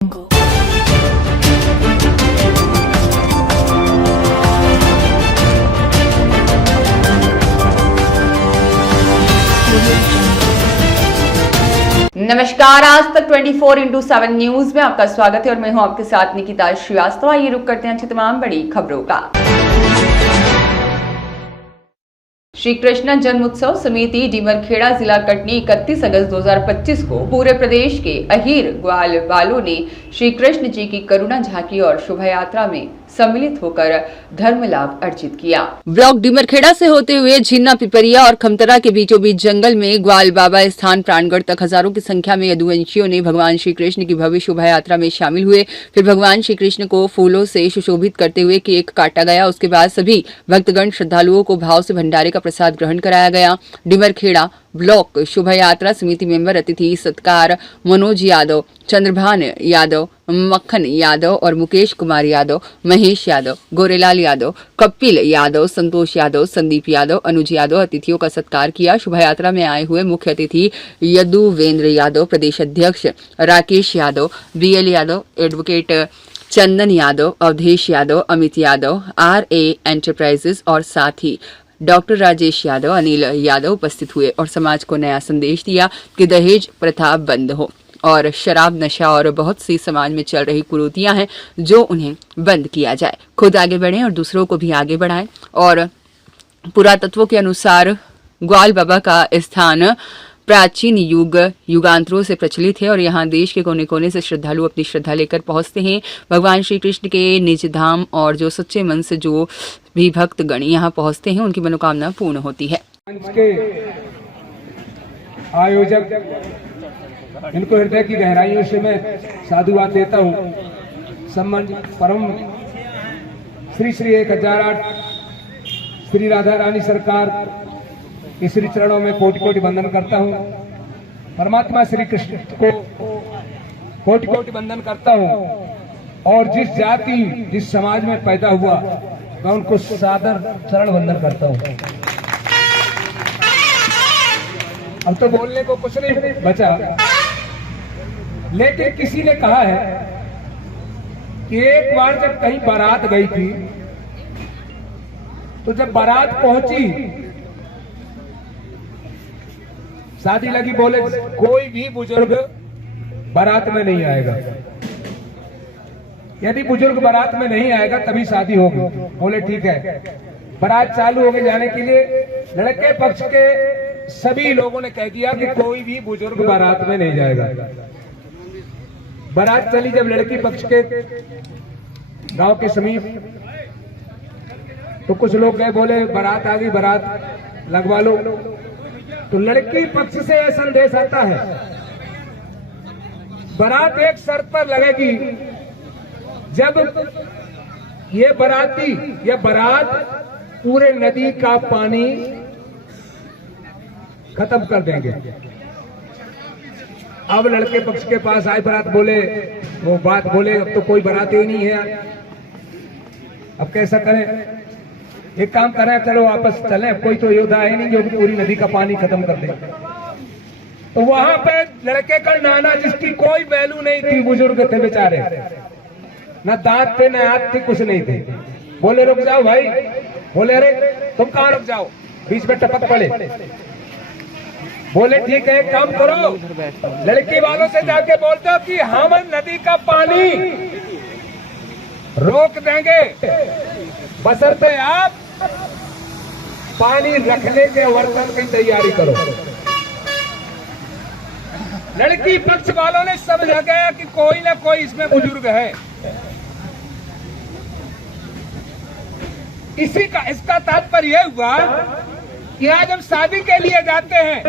नमस्कार, आज तक 24/7 न्यूज में आपका स्वागत है और मैं हूं आपके साथ निकिता श्रीवास्तव। आइए रुक करते हैं तमाम बड़ी खबरों का। श्री कृष्ण जन्मोत्सव समिति डीमरखेड़ा जिला कटनी 31 अगस्त 2025 को पूरे प्रदेश के अहीर ग्वाल वालों ने श्री कृष्ण जी की करुणा झांकी और शोभा यात्रा में सम्मिलित होकर धर्म लाभ अर्जित किया। ब्लॉक डीमरखेड़ा से होते हुए झिन्ना पिपरिया और खमतरा के बीचों बीच जंगल में ग्वाल बाबा स्थान प्राणगढ़ तक हजारों की संख्या में यदुवंशियों ने भगवान श्री कृष्ण की भव्य शोभा यात्रा में शामिल हुए। फिर भगवान श्री कृष्ण को फूलों से सुशोभित करते हुए केक काटा गया। उसके बाद सभी भक्तगण श्रद्धालुओं को भाव से भंडारे का प्रसाद ग्रहण कराया गया। डीमरखेड़ा ब्लॉक शोभा यात्रा समिति मेंबर अतिथि सत्कार मनोज यादव, चंद्रभान यादव, मक्खन यादव और मुकेश कुमार यादव, महेश यादव, गोरेलाल यादव, कपिल यादव, संतोष यादव, संदीप यादव, अनुज यादव अतिथियों का सत्कार किया। शोभा यात्रा में आए हुए मुख्य अतिथि यदुवेंद्र यादव, प्रदेश अध्यक्ष Rakesh Yadav, BL Yadav, advocate Chandan Yadav, Awadhesh Yadav, Amit Yadav, RA enterprises और साथ ही डॉक्टर राजेश यादव, अनिल यादव उपस्थित हुए और समाज को नया संदेश दिया कि दहेज प्रथा बंद हो और शराब, नशा और बहुत सी समाज में चल रही कुरीतियां हैं जो उन्हें बंद किया जाए। खुद आगे बढ़ें और दूसरों को भी आगे बढ़ाएं। और पुरातत्वों के अनुसार ग्वाल बाबा का स्थान प्राचीन युगांतरों से प्रचलित है और यहाँ देश के कोने कोने से श्रद्धालु अपनी श्रद्धा लेकर पहुंचते हैं। भगवान श्री कृष्ण के निज धाम और जो सच्चे मन से जो भी भक्तगण यहाँ पहुंचते हैं उनकी मनोकामना पूर्ण होती है। आयोजक इनको हृदय की गहराइयों से मैं साधुवाद देता हूँ। सम्मान परम श्री श्री 1008 श्री राधा रानी सरकार के श्री चरणों में कोटि कोटि वंदन करता हूँ। परमात्मा श्री कृष्ण को कोटि कोटि वंदन करता हूँ और जिस जाति जिस समाज में पैदा हुआ मैं उनको सादर चरण वंदन करता हूँ। अब तो बोलने को कुछ नहीं बचा, लेकिन किसी ने कहा है कि एक बार जब कहीं बारात गई थी तो जब बारात पहुंची शादी लगी, बोले कोई भी बुजुर्ग बारात में नहीं आएगा। यदि बुजुर्ग बारात में नहीं आएगा तभी शादी होगी। बोले ठीक है। बारात चालू हो गई जाने के लिए, लड़के पक्ष के सभी लोगों ने कह दिया कि कोई भी बुजुर्ग बारात में नहीं जाएगा। बारात चली जब लड़की पक्ष के गांव के समीप तो कुछ लोग गए, बोले बारात आ गई, बारात लगवा लो। तो लड़की पक्ष से यह संदेश आता है बारात एक शर्त पर लगेगी, जब ये बाराती या बारात पूरे नदी का पानी खत्म कर देंगे। अब लड़के पक्ष के पास आए बारात, बोले वो बात बोले अब तो कोई बारात ही नहीं है, अब कैसा करें? एक काम करें, चलो वापस चलें, कोई तो योद्धा है नहीं जो पूरी नदी का पानी खत्म कर दे। तो वहां पे लड़के का नाना जिसकी कोई वैल्यू नहीं थी, बुजुर्ग थे बेचारे, न दांत थे न हाथ थे, कुछ नहीं थे, बोले रुक जाओ भाई। बोले अरे तुम कहाँ रुक जाओ, बीच में टपक पड़े। बोले ठीक है, एक काम करो, लड़की वालों से जाके बोलते हो कि हम नदी का पानी रोक देंगे बशर्ते आप पानी रखने के बर्तन की तैयारी करो। लड़की पक्ष वालों ने समझा गया कि कोई ना कोई इसमें बुजुर्ग है। इसका तात्पर्य यह हुआ कि आज हम शादी के लिए जाते हैं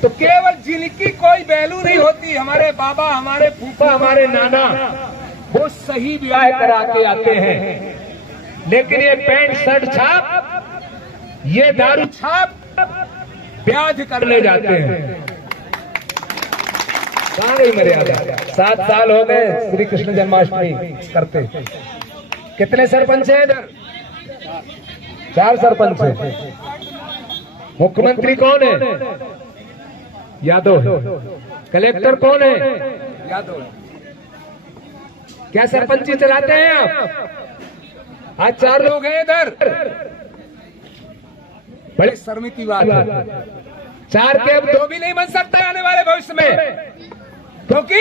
तो केवल जिनकी कोई वैल्यू नहीं होती, हमारे बाबा, हमारे फूफा, हमारे नाना, वो सही ब्याह करा के आते हैं। लेकिन ये पैंट शर्ट छाप, ये दारू छाप ब्याज करने जाते हैं। कहाँ गई मर्यादा? 7 साल हो गए श्री कृष्ण जन्माष्टमी करते। कितने सरपंच हैं इधर? 4 सरपंच हैं। मुख्यमंत्री कौन है? यादव है। कलेक्टर कौन है? यादव। क्या सरपंची चलाते हैं आप? आज 4 लोग हैं इधर, बड़े शर्म की बात है। 4 के अब 2 भी नहीं बन सकते आने वाले भविष्य में, क्योंकि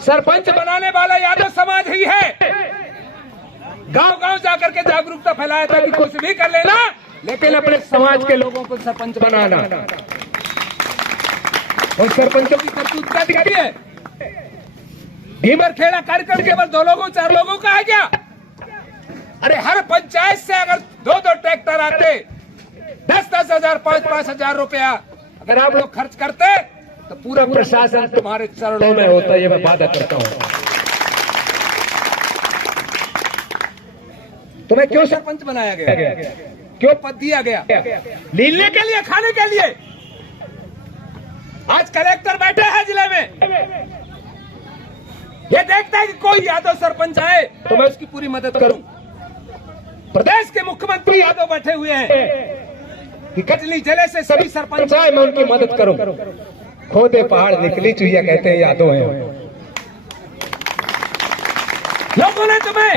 सरपंच बनाने वाला यादव समाज ही है। गांव-गांव जाकर के जागरूकता फैलाया था कि कुछ भी कर लेना, लेकिन अपने समाज के लोगों को सरपंच बनाना। और सरपंचों की करतूत क्या दिखती है? ढीमरखेड़ा कार्यक्रम केवल 2 लोगों 4 लोगों का है क्या? अरे हर पंचायत से अगर 2-2 ट्रैक्टर आते, 10-10 हजार 5-5 हजार रुपया अगर आप लोग खर्च करते, तो पूरा प्रशासन तुम्हारे चरणों में होता। ये मैं वादा करता हूं। तुम्हें क्यों सरपंच बनाया गया? क्यों पद दिया गया? लीलने के लिए, खाने के लिए? आज कलेक्टर बैठे हैं जिले में, ये देखता है कि कोई यादव सरपंच आए तो मैं उसकी पूरी मदद करूं। प्रदेश के मुख्यमंत्री यादव बैठे हुए हैं कि कटनी जिले से सभी सरपंच आए, मैं उनकी मदद करूं। खोदे पहाड़ निकली चुहिया कहते हैं यादव हैं। लोगों ने तुम्हें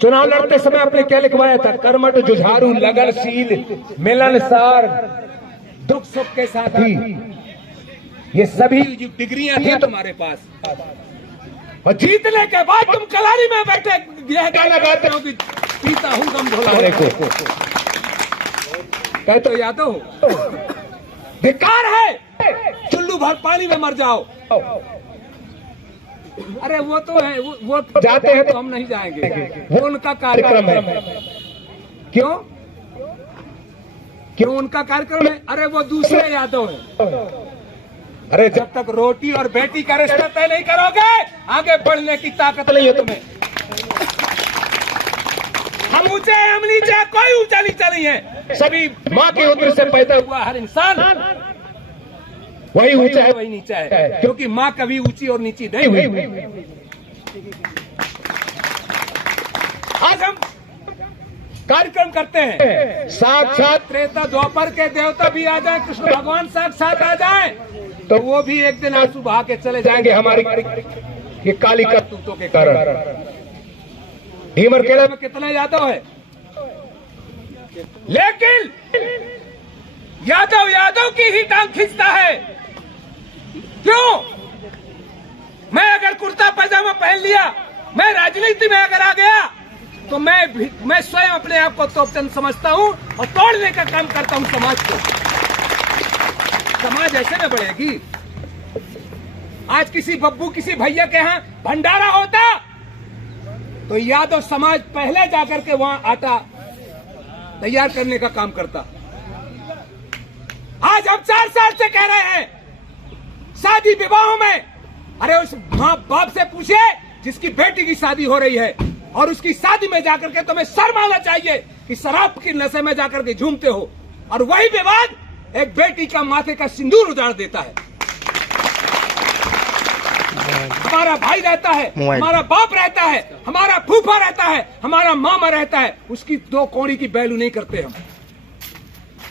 चुनाव लड़ते समय अपने क्या लिखवाया था? कर्मठ, जुझारू, लगनशील, मिलनसार, दुख सुख के साथी। ये सभी जो डिग्रियां थी तुम्हारे पास, और जीतने के बाद तुम कलारी में बैठे यह गाना गाते हो कि पीता हूं गम भुलाने को। कहते हो यादव धिक्कार है, चुल्लू भर पानी में मर जाओ। अरे वो तो है, वो जाते हैं तो हम नहीं जाएंगे, वो उनका कार्यक्रम है। क्यों उनका कार्यक्रम है? अरे वो दूसरे यादव हैं। अरे जब तक रोटी और बेटी का रिश्ता तय नहीं करोगे, आगे बढ़ने की ताकत नहीं है तुम्हें। हम ऊंचे हैं, हम नीचे हैं, कोई ऊंचा नीचा नहीं है। सभी माँ के उदर से पैदा हुआ हर इंसान वही ऊंचा है, वही नीचा है, क्योंकि माँ कभी ऊंची और नीची नहीं हुई। आज हम कार्यक्रम करते हैं, साक्षात त्रेता द्वापर के देवता भी आ जाए, कृष्ण भगवान साक्षात आ जाए, तो वो भी एक दिन आंसू बहा के चले जाएंगे हमारी ये काली करतूतों के कारण। ढीमरखेड़ा में कितना यादव है, लेकिन यादव की ही टांग खींचता है। क्यों? मैं अगर कुर्ता पैजामा पहन लिया, मैं राजनीति में अगर आ गया, तो मैं स्वयं अपने आप को तोपचंद समझता हूं और तोड़ने का काम करता हूं समाज को। समाज ऐसे में बढ़ेगी। आज किसी बब्बू, किसी भैया के यहाँ भंडारा होता, तो यादव समाज पहले जाकर के वहां आटा तैयार करने का काम करता। आज हम 4 साल से कह रहे हैं शादी विवाहों में, अरे उस मां बाप से पूछे जिसकी बेटी की शादी हो रही है, और उसकी शादी में जाकर के तुम्हें शर्म आना चाहिए कि शराब की नशे में जाकर के झूमते हो, और वही विवाद एक बेटी का माथे का सिंदूर उजाड़ देता है। हमारा भाई रहता है, हमारा बाप रहता है, हमारा फूफा रहता है, हमारा मामा रहता है, उसकी 2 कौड़ी की वैल्यू नहीं करते हम।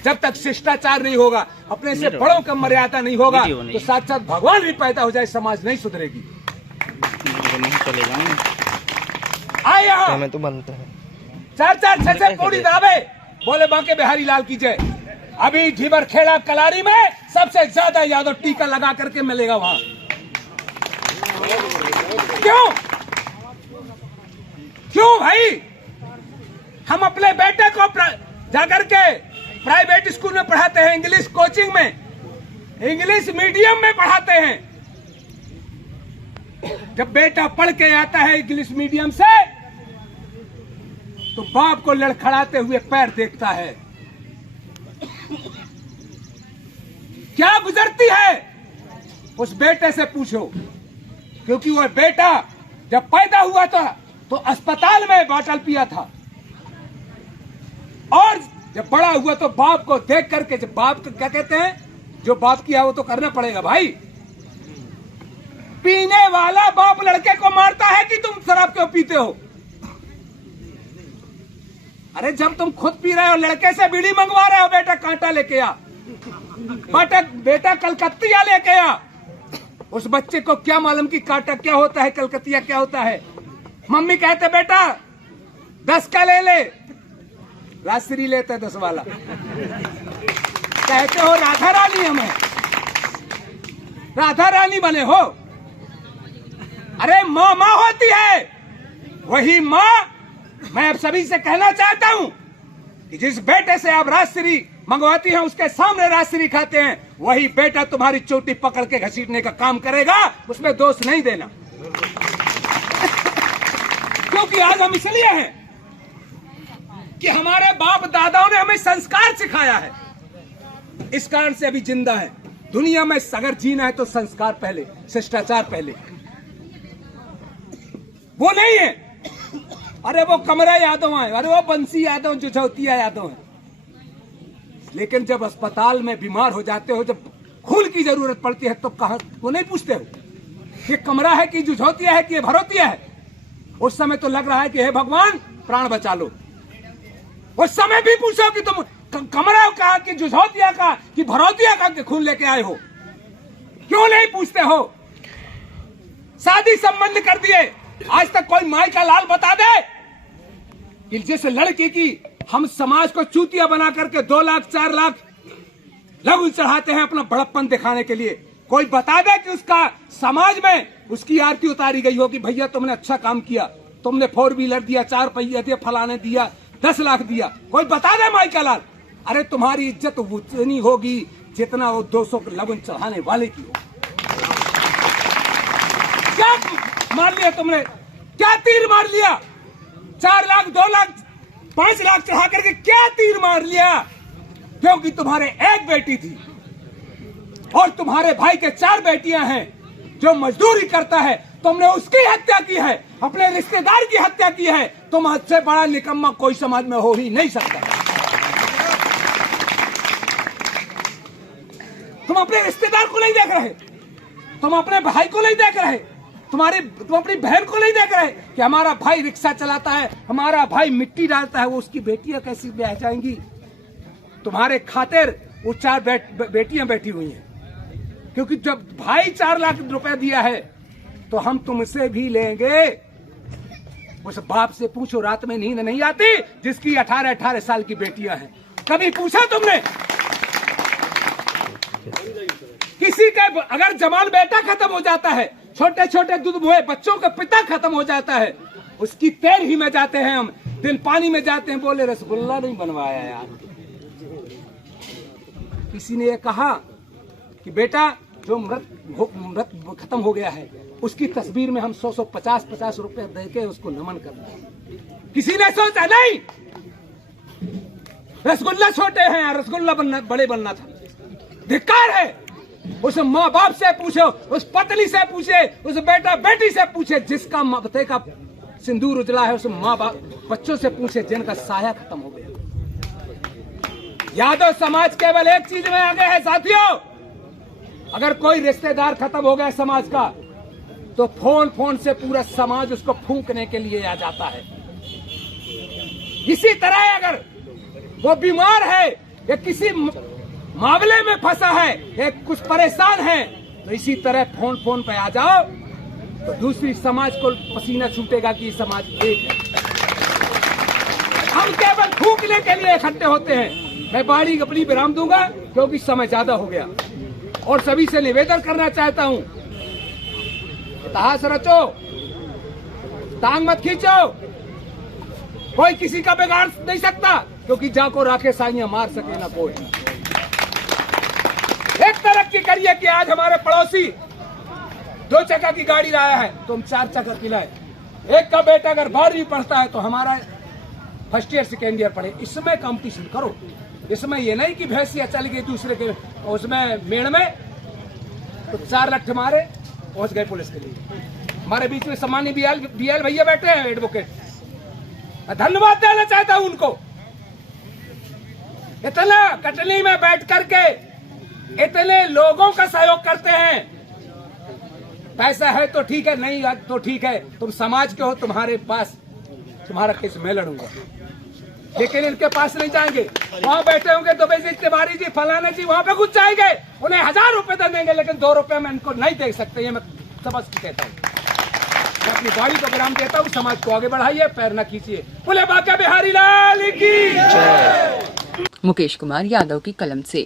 जब तक शिष्टाचार नहीं होगा, अपने से बड़ों का मर्यादा नहीं होगा, तो साक्षात भगवान भी पैदा हो जाए, समाज नहीं सुधरेगी। आए यहाँ मैं तो बनता है 4-4 6-6 कौड़ी दावे, बोले बांके बिहारी लाल की जय। अभी ढीमरखेड़ा कलारी में सबसे ज्यादा यादव टीका लगा करके मिलेगा वहां। क्यों भाई? हम अपने बेटे को जाकर के प्राइवेट स्कूल में पढ़ाते हैं, इंग्लिश कोचिंग में, इंग्लिश मीडियम में पढ़ाते हैं। जब बेटा पढ़ के आता है इंग्लिश मीडियम से, तो बाप को लड़खड़ाते हुए पैर देखता है। क्या गुजरती है उस बेटे से पूछो, क्योंकि वह बेटा जब पैदा हुआ था तो अस्पताल में बॉटल पिया था, और जब बड़ा हुआ तो बाप को देख करके, जब बाप को क्या कहते हैं, जो बाप किया वो तो करना पड़ेगा भाई। पीने वाला बाप लड़के को मारता है कि तुम शराब क्यों पीते हो? अरे जब तुम खुद पी रहे हो, लड़के से बीड़ी मंगवा रहे हो, बेटा कांटा लेके आ, बेटा कलकत्तिया लेके आ, उस बच्चे को क्या मालूम कि कांटा क्या होता है, कलकतिया क्या होता है। मम्मी कहते बेटा 10 का ले ले, राजश्री लेते 10 वाला। कहते हो राधा रानी, हमें राधा रानी बने हो। अरे माँ माँ होती है, वही माँ मैं अब सभी से कहना चाहता हूं कि जिस बेटे से आप राजश्री मंगवाती हैं उसके सामने राजश्री खाते हैं, वही बेटा तुम्हारी चोटी पकड़ के घसीटने का काम करेगा, उसमें दोष नहीं देना। क्योंकि आज हम इसलिए हैं कि हमारे बाप दादाओं ने हमें संस्कार सिखाया है, इस कारण से अभी जिंदा है। दुनिया में अगर जीना है तो संस्कार पहले, शिष्टाचार पहले, वो नहीं है। अरे वो कमरा यादव है, अरे वो बंसी यादव, जुझौतिया यादव है। लेकिन जब अस्पताल में बीमार हो जाते हो, जब खून की जरूरत पड़ती है, तो कहा वो नहीं पूछते हो ये कमरा है कि जुझौतिया है कि भरोतिया है। उस समय तो लग रहा है कि हे भगवान प्राण बचा लो। उस समय भी पूछो कि तुम कमरा का कि जुझौतिया का कि भरोतिया का खून लेके आए हो, क्यों नहीं पूछते हो? शादी संबंध कर दिए, आज तक कोई माई का लाल बता दे कि जिस लड़की की हम समाज को चूतिया बना करके 2 लाख 4 लाख लगन चढ़ाते हैं अपना बड़प्पन दिखाने के लिए, कोई बता दे कि उसका समाज में उसकी आरती उतारी गई हो कि भैया तुमने अच्छा काम किया, तुमने 4 व्हीलर दिया, 4 पहिया दिया, फलाने दिया, 10 लाख दिया, कोई बता दे माई का लाल? अरे तुम्हारी इज्जत उतनी होगी जितना वो 200 लगन चढ़ाने वाले की हो। क्या मार लिया तुमने? क्या तीर मार लिया? 4 लाख 2 लाख 5 लाख चढ़ा करके क्या तीर मार लिया? क्योंकि तुम्हारे एक बेटी थी और तुम्हारे भाई के 4 बेटियां हैं जो मजदूरी करता है, तुमने उसकी हत्या की है, अपने रिश्तेदार की हत्या की है। तुम इससे बड़ा निकम्मा कोई समाज में हो ही नहीं सकता। तुम अपने रिश्तेदार को नहीं देख रहे, तुम अपने भाई को नहीं देख रहे, तुम अपनी बहन को नहीं देख रहे कि हमारा भाई रिक्शा चलाता है, हमारा भाई मिट्टी डालता है, वो उसकी बेटियां कैसी ब्याह जाएंगी। तुम्हारे खातिर वो 4 बेटियां बैठी हुई हैं, क्योंकि जब भाई 4 लाख रुपए दिया है तो हम तुमसे भी लेंगे। उस बाप से पूछो रात में नींद नहीं आती जिसकी 18-18 साल की बेटियां हैं। कभी पूछा तुमने? किसी का अगर जवान बेटा खत्म हो जाता है, छोटे छोटे दूध मुहे बच्चों का पिता खत्म हो जाता है, उसकी पैर ही में जाते हैं हम, दिल पानी में जाते हैं, बोले रसगुल्ला नहीं बनवाया यार। किसी ने ये कहा कि बेटा जो मृत खत्म हो गया है उसकी तस्वीर में हम 100 50 रुपए देके उसको नमन करते। किसी ने सोचा नहीं, रसगुल्ला छोटे हैं यार, रसगुल्ला बड़े बनना था। धिक्कार है। उस माँ बाप से पूछो, उस पत्नी से पूछे, उस बेटा बेटी से पूछे जिसका माथे का सिंदूर उजला है, उस माँ बाप बच्चों से पूछे जिनका साया खत्म हो गया। यादव समाज केवल एक चीज में आगे है साथियों, अगर कोई रिश्तेदार खत्म हो गया समाज का तो फोन से पूरा समाज उसको फूंकने के लिए आ जाता है। इसी तरह अगर वो बीमार है या किसी मामले में फंसा है या कुछ परेशान है तो इसी तरह फोन पे आ जाओ तो दूसरी समाज को पसीना छूटेगा कि समाज एक है। हम केवल फूंकने के लिए इकट्ठे होते हैं। मैं बाड़ी अपनी विराम दूंगा क्योंकि समय ज्यादा हो गया और सभी से निवेदन करना चाहता हूं, इतिहास रचो, टांग मत खींचो, कोई किसी का बिगाड़ नहीं सकता क्योंकि जाको राखे साइयां मार सके ना कोई। एक तरक्की करिए कि आज हमारे पड़ोसी 2 चक्का की गाड़ी लाया है तो हम 4 चक्का की लाए। एक का बेटा अगर 12वीं पढ़ता है तो हमारा फर्स्ट ईयर सेकेंड ईयर पढ़े। इसमें कंपटीशन करो, इसमें ये नहीं कि भैंसिया चल गई दूसरे के उसमें मेड़ में तो 4 लठ मारे पहुंच गए पुलिस के लिए। हमारे बीच में सम्मानी बीएल भैया बैठे हैं, एडवोकेट, मैं धन्यवाद देना चाहता हूं उनको। इतना कटनी में बैठ करके इतने लोगों का सहयोग करते हैं। पैसा है तो ठीक है, नहीं तो ठीक है, तुम समाज के हो, तुम्हारे पास तुम्हारा केस मैं लड़ूंगा। लेकिन इनके पास नहीं जाएंगे। वहाँ बैठे होंगे दुबे जी, तिवारी जी, फलाने जी, वहाँ पे घुस जाएंगे, उन्हें 1000 रुपए दे देंगे, लेकिन 2 रुपए में इनको नहीं दे सकते। ये मैं सबक कहता हूँ। मैं अपनी गाड़ी को विराम देता हूँ। समाज को आगे बढ़ाइए, पैर न खींचिए। बोले बांके बिहारी लाल की। मुकेश कुमार यादव की कलम से।